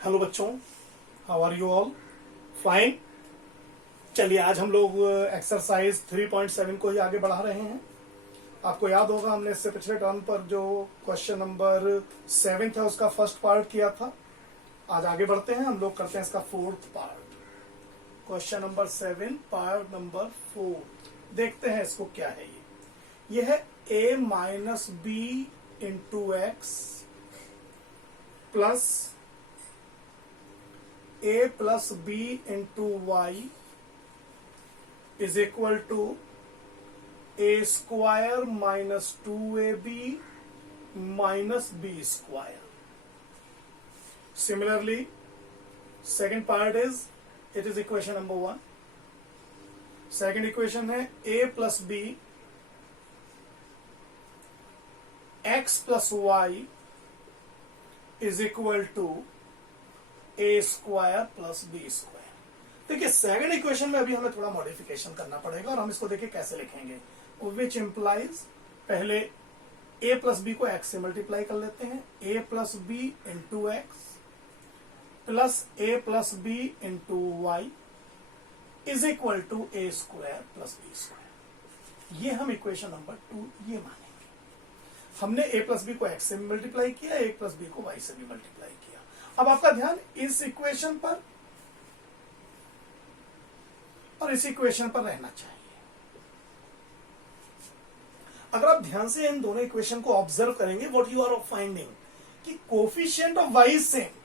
Hello बच्चों, how are you all? Fine. चलिए आज हम लोग एक्सरसाइज 3.7 को ही आगे बढ़ा रहे हैं। आपको याद होगा हमने इससे पिछले टर्म पर जो क्वेश्चन नंबर 7 था उसका फर्स्ट पार्ट किया था। आज आगे बढ़ते हैं, हम लोग करते हैं इसका fourth part. Question number 7 part number 4 देखते हैं इसको क्या है। ये है a minus B into x plus a plus b into y is equal to A square minus 2ab minus B square. Similarly, second part is, it is equation number 1. Second equation है a plus b x plus y is equal to a square plus b square. देखिए second equation में अभी हमें थोड़ा modification करना पड़ेगा और हम इसको देखिए कैसे लिखेंगे। विच इम्प्लाइज, पहले a प्लस बी को x से मल्टीप्लाई कर लेते हैं, a plus b into x plus a plus b into y is equal to A square plus B square. ये हम इक्वेशन नंबर 2 ये मानेंगे। हमने a प्लस बी को x से मल्टीप्लाई किया, a प्लस बी को y से भी मल्टीप्लाई किया। अब आपका ध्यान इस इक्वेशन पर और इस इक्वेशन पर रहना चाहिए। अगर आप ध्यान से इन दोनों इक्वेशन को ऑब्जर्व करेंगे, व्हाट यू आर फाइंडिंग कि coefficient of y is same,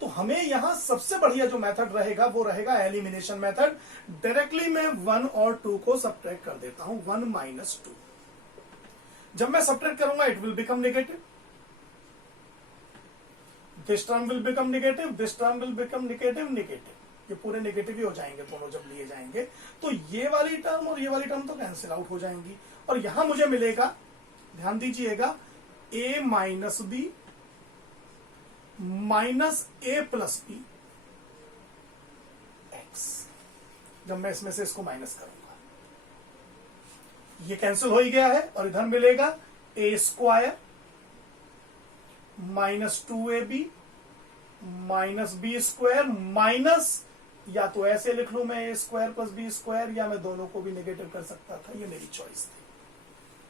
तो हमें यहां सबसे बढ़िया जो मेथड रहेगा वो रहेगा एलिमिनेशन मेथड। डायरेक्टली मैं 1 और 2 को सब्ट्रैक्ट कर देता हूं, 1 माइनस 2। जब मैं सब्ट्रैक्ट करूंगा it will become negative, this term will become negative, this term will become negative, negative, ये पूरे नेगेटिव ही हो जाएंगे दोनों जब लिए जाएंगे। तो ये वाली टर्म और ये वाली टर्म तो कैंसिल आउट हो जाएंगी और यहां मुझे मिलेगा, ध्यान दीजिएगा, a minus b minus a plus b x. जब मैं इसमें से इसको माइनस करूंगा ये कैंसिल हो ही गया है और इधर मिलेगा A square minus 2ab minus B square minus, या तो ऐसे लिख लू मैं A square plus B square, या मैं दोनों को भी नेगेटिव कर सकता था, ये मेरी चॉइस थी।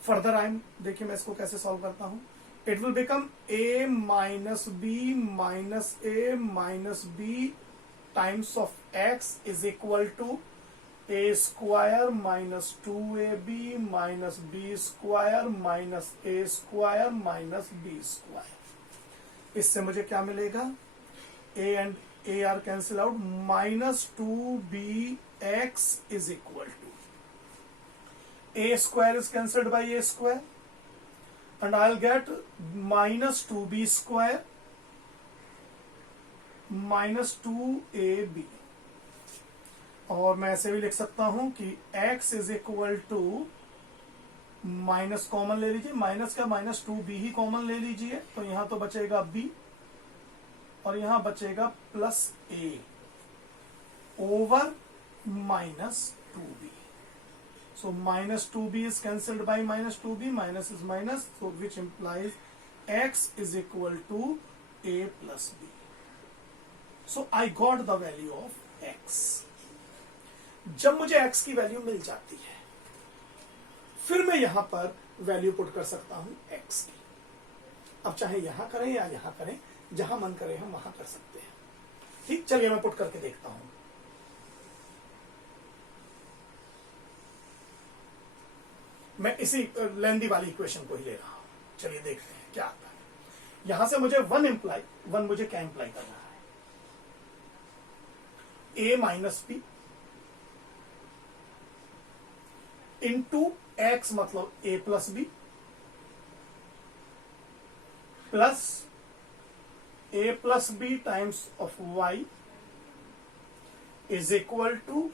फर्दर आई एम, देखिए मैं इसको कैसे सॉल्व करता हूं। It will become a minus b minus a minus b times of x is equal to A square minus 2ab minus B square minus a square minus B square. इससे मुझे क्या मिलेगा, a and a are cancel out, minus 2bx is equal to a square is cancelled by a square and I'll get minus 2b square minus 2ab। और मैं ऐसे भी लिख सकता हूं कि x is equal to, minus common ले लीजिए, माइनस का माइनस 2b ही कॉमन ले लीजिए, तो यहां तो बचेगा b और यहां बचेगा plus a over minus 2b। So minus 2b is cancelled by minus 2b, minus is minus, so which implies x is equal to a plus b. So I got the value of x. जब मुझे x की value मिल जाती है फिर मैं यहां पर value put कर सकता हूं x की। अब चाहे यहां करें या यहां करें, जहां मन करे हम वहां कर सकते हैं। ठीक, चलिए मैं पुट करके देखता हूं। मैं इसी लेंदी वाली इक्वेशन को ही ले रहा हूं, चलिए देखते हैं क्या आता है। यहां से मुझे 1 मुझे क्या इंप्लाई कर रहा है, a minus B into X मतलब a plus B plus a plus B times of y is equal to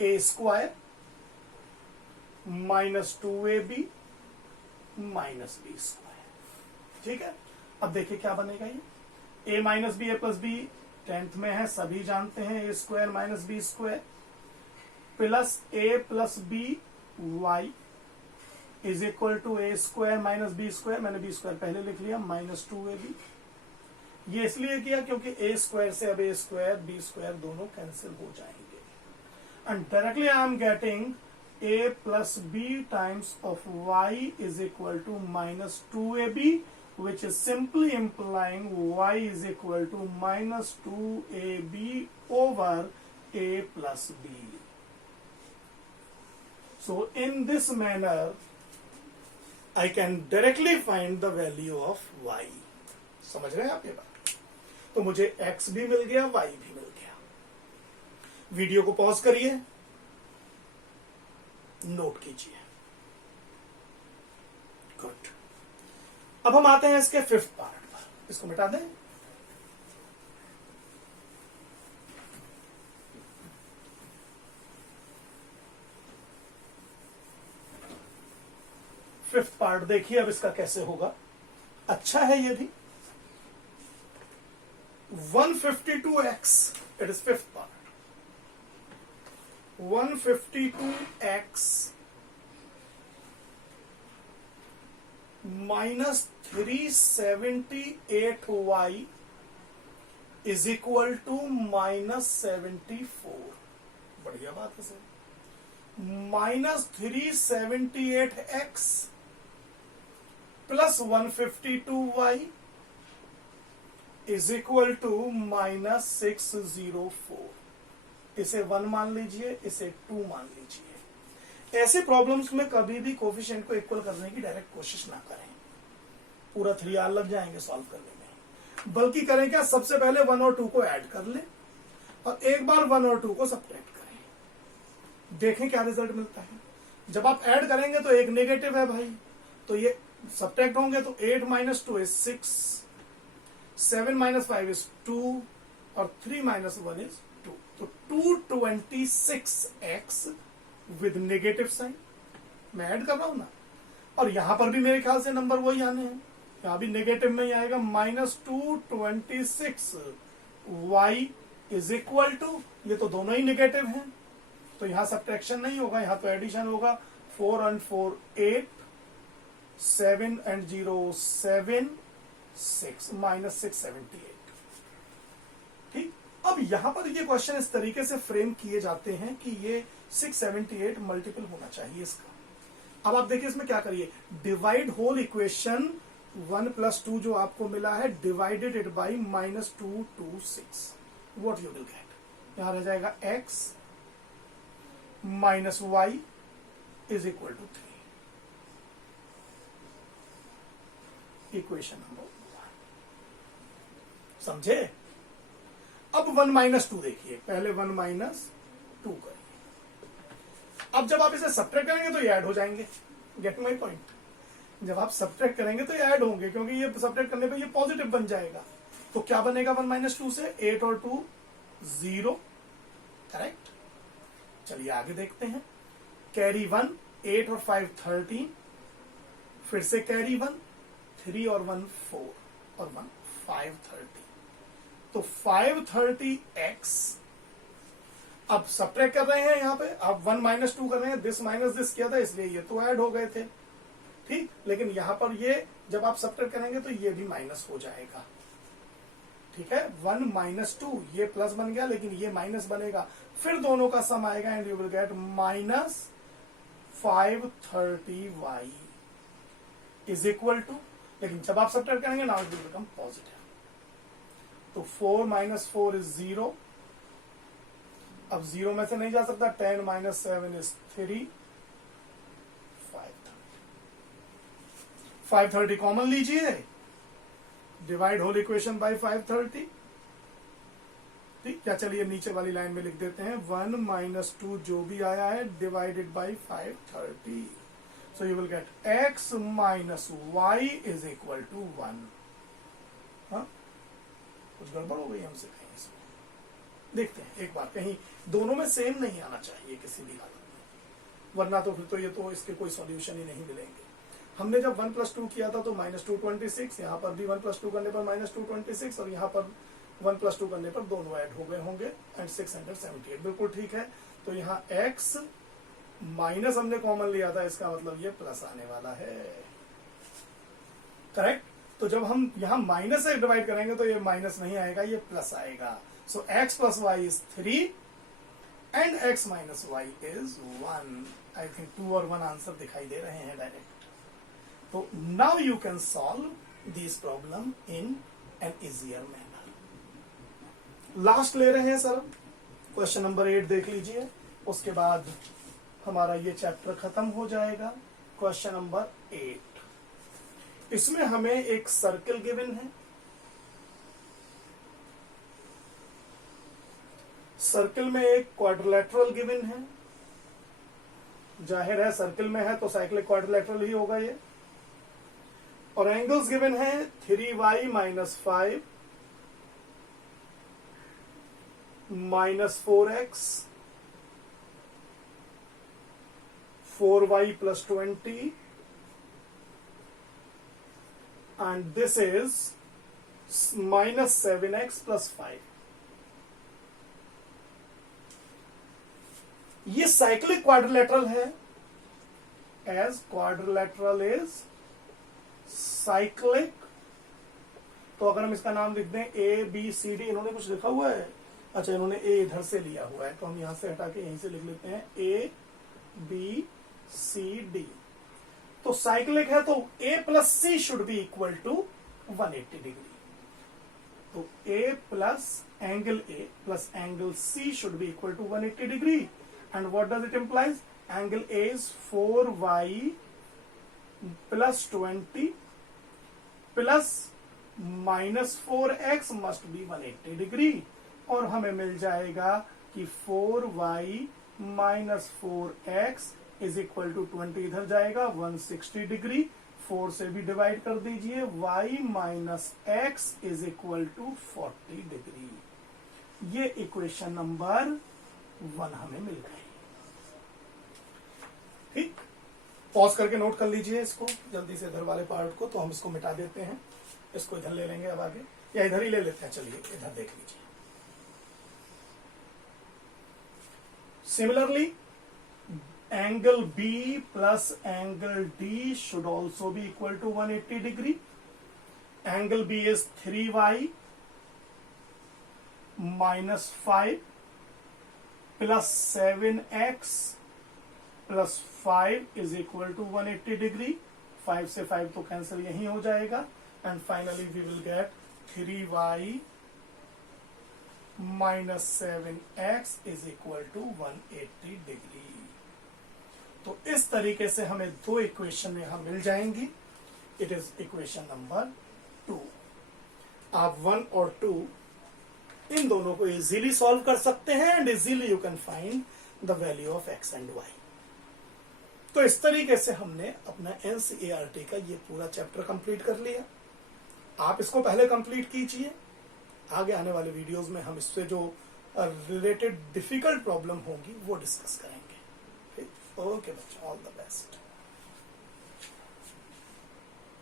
A square minus 2ab minus B square. ठीक है, अब देखिए क्या बनेगा ये, a minus B A plus B 10th में है, सभी जानते हैं, A square minus B square plus A plus B Y is equal to A square minus B square, मैंने बी स्क्वायर पहले लिख लिया, माइनस 2ab ये इसलिए किया क्योंकि ए स्क्वायर से अब ए स्क्वायर बी स्क्वायर दोनों कैंसिल हो जाएंगे and directly I am getting a plus b times of y is equal to minus 2ab, which is simply implying y is equal to minus 2ab over a plus b. So in this manner I can directly find the value of y. समझ रहे हैं आप ये बात? तो मुझे x भी मिल गया, y भी मिल गया. वीडियो को पॉज करिए, नोट कीजिए. गुड. अब हम आते हैं इसके फिफ्थ पार्ट पर. इसको मिटा दें. फिफ्थ पार्ट देखिए अब इसका कैसे होगा. अच्छा है ये भी. 152x, it is fifth part. 152x minus 378y is equal to minus 74. बढ़िया बात है sir. minus 378x plus 152y is equal to minus 604. इसे 1 मान लीजिए, इसे 2 मान लीजिए. ऐसे प्रॉब्लम्स में कभी भी कोफिशिएंट को इक्वल करने की डायरेक्ट कोशिश ना करें. पूरा 3 आवर लग जाएंगे सॉल्व करने में. बल्कि करें क्या, सबसे पहले 1 और 2 को ऐड कर लें और एक बार 1 और 2 को सब्ट्रैक्ट करें. देखें क्या रिजल्ट मिलता है. जब आप ऐड करेंगे तो एक नेगेटिव है भाई, तो ये सब्ट्रैक्ट होंगे तो 8 minus 2 is 6, 7 minus 5 is 2 और 3 minus 1 is 2. तो 226x विद नेगेटिव साइन मैं ऐड कर रहा हूं ना. और यहां पर भी मेरे ख्याल से नंबर वही आने हैं. यहां भी नेगेटिव में ही आएगा. minus 226y is equal to, ये तो दोनों ही नेगेटिव हैं तो यहां सब्ट्रैक्शन नहीं होगा, यहां तो एडिशन होगा. 4 and 4 8, 7 and 0 7, 6 minus 678. ठीक. अब यहां पर ये क्वेश्चन इस तरीके से फ्रेम किए जाते हैं कि ये 678 मल्टीपल होना चाहिए इसका. अब आप देखिए इसमें क्या करिए. डिवाइड होल इक्वेशन 1 plus 2 जो आपको मिला है, divided it by -226. What you will gate. यहां रह जाएगा x minus y is equal to 3. Equation number 1. समझे. अब 1 minus 2 देखिए. पहले 1 minus 2 करिए. अब जब आप इसे सब्ट्रैक्ट करेंगे तो ये ऐड हो जाएंगे. Get my point. जब आप सब्ट्रैक्ट करेंगे तो ये ऐड होंगे क्योंकि ये सब्ट्रैक्ट करने पे ये पॉजिटिव बन जाएगा. तो क्या बनेगा 1 minus 2 से? 8 और 2 0. करेक्ट. चलिए आगे देखते हैं. कैरी 1, 8 और 5 13. फिर से कैरी 1, 3 और 1 4 और 1 530. तो 530x. अब सब्ट्रैक्ट कर रहे हैं यहां पे. अब 1 minus 2 कर रहे हैं. दिस माइनस दिस किया था इसलिए ये तो ऐड हो गए थे. ठीक. लेकिन यहां पर ये जब आप सब्ट्रैक्ट करेंगे तो ये भी माइनस हो जाएगा. ठीक है. 1 minus 2 ये प्लस बन गया लेकिन ये माइनस बनेगा. फिर दोनों का सम आएगा and you will get minus 530y is equal to. लेकिन जब आप सब्ट्रैक्ट करेंगे now it will become positive. तो 4 minus 4 is 0. अब 0 में से नहीं जा सकता. 10 minus 7 is 3. 530 कॉमन लीजिए. Divide whole equation by 530. ठीक. क्या, चलिए नीचे वाली लाइन में लिख देते हैं 1 minus 2 जो भी आया है divided by 530. So you will get x minus y is equal to 1. हाँ, कुछ गड़बड़ हो गई हमसे कहीं इसमें. देखते हैं एक बार. कहीं दोनों में सेम नहीं आना चाहिए किसी भी हालत में, वरना तो फिर तो ये तो इसके कोई सॉल्यूशन ही नहीं मिलेंगे. हमने जब 1 plus 2 किया था तो -226. यहां पर भी 1 plus 2 करने पर -226 और यहां पर 1 plus 2 करने पर दोनों ऐड हो गए होंगे एंड 678. बिल्कुल ठीक है. तो यहां x माइनस हमने कॉमन लिया था, इसका मतलब ये प्लस आने वाला है. करेक्ट. तो जब हम यहां माइनस से डिवाइड करेंगे तो ये माइनस नहीं आएगा, ये प्लस आएगा। So x plus y is 3 and x minus y is 1। I think 2 और 1 आंसर दिखाई दे रहे हैं डायरेक्ट। तो now you can solve this problem in an easier manner. Last ले रहे हैं सर, क्वेश्चन नंबर 8 देख लीजिए, उसके बाद हमारा ये चैप्टर खत्म हो जाएगा। क्वेश्चन नंबर 8, इसमें हमें एक सर्कल गिवन है। सर्कल में एक क्वाड्रिलेटरल गिवन है। जाहिर है सर्कल में है तो साइक्लिक क्वाड्रिलेटरल ही होगा ये। और एंगल्स गिवन है 3y minus 5 minus 4x 4y plus 20 and this is minus 7x plus 5। ये साइक्लिक क्वाड्रिलेटरल है, एज क्वाड्रिलेटरल इज साइक्लिक। तो अगर हम इसका नाम लिख दें ए बी सी डी, इन्होंने कुछ लिखा हुआ है, अच्छा इन्होंने ए इधर से लिया हुआ है तो हम यहां से हटा के यहीं से लिख लेते हैं ए बी सी डी। तो साइक्लिक है तो A plus C should be equal to 180 degree. तो A plus angle A plus angle C should be equal to 180 degree. And what does it implies? Angle A is 4y plus 20 plus minus 4x must be 180 degree. और हमें मिल जाएगा कि 4y minus 4x is equal to 20 इधर जाएगा 160 degree. 4 से भी divide कर दीजिए, y minus x is equal to 40 degree. ये इक्वेशन नंबर 1 हमें मिल गई। ठीक, पॉज करके नोट कर लीजिए इसको जल्दी से, इधर वाले पार्ट को। तो हम इसको मिटा देते हैं, इसको इधर ले लेंगे अब आगे, या इधर ही ले लेते हैं। चलिए इधर देख लीजिए। Similarly angle B plus angle D should also be equal to 180 degree. Angle B is 3y minus 5 plus 7x plus 5 is equal to 180 degree. 5 से 5 तो कैंसिल यहीं हो जाएगा। And finally we will get 3y minus 7x is equal to 180 degree. तो इस तरीके से हमें 2 इक्वेशन यहां मिल जाएंगी। It is equation number 2। आप 1 और 2 इन दोनों को इजीली सॉल्व कर सकते हैं and easily you can find the value of x and y। तो इस तरीके से हमने अपना NCERT का ये पूरा चैप्टर कंप्लीट कर लिया। आप इसको पहले कंप्लीट कीजिए, आगे आने वाले वीडियोस में हम इससे जो रिलेटेड डिफिकल्ट प्रॉब्लम होंगी वो डिस्कस करेंगे। ओके बच्चों, ऑल द बेस्ट।